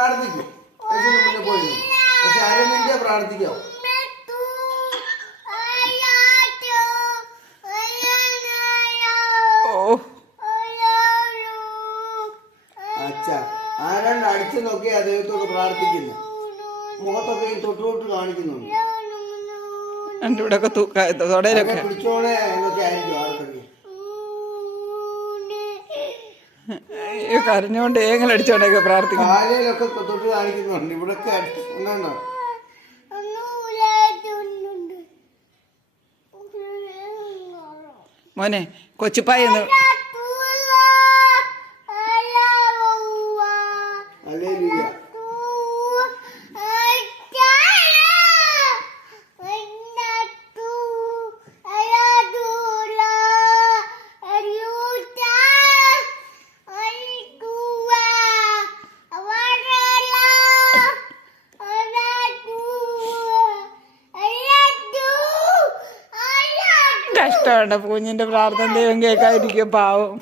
പ്രാർത്ഥിക്കും. യേശുവിന് മുന്നേ പോയിരുന്നു. പക്ഷെ അരമിന്റെ പ്രാർത്ഥിക്കാവും. അച്ഛാ ആരാണ്ട് അടിച്ചു നോക്കി അദ്ദേഹത്തോട് പ്രാർത്ഥിക്കുന്നു. മുഖത്തൊക്കെ തൊട്ടുതൊട്ട് കാണിക്കുന്നുണ്ട്. പിടിച്ചോളെ എന്നൊക്കെ ആയിരിക്കും ആർക്കറിയാം. കരഞ്ഞോണ്ട് ഏങ്ങനെ അടിച്ചോണ്ടൊക്കെ പ്രാർത്ഥിക്കും. കാലയിലൊക്കെ തൊട്ട് കാണിക്കുന്നുണ്ട്. ഇവിടൊക്കെ ഉണ്ടോ? മോനെ കൊച്ചുപ്പായി ഒന്ന് ഹല്ലേലൂയ. കഷ്ടമുണ്ട്. കുഞ്ഞിന്റെ പ്രാർത്ഥന ദൈവം കേൾക്കാതിരിക്കും. പാവം.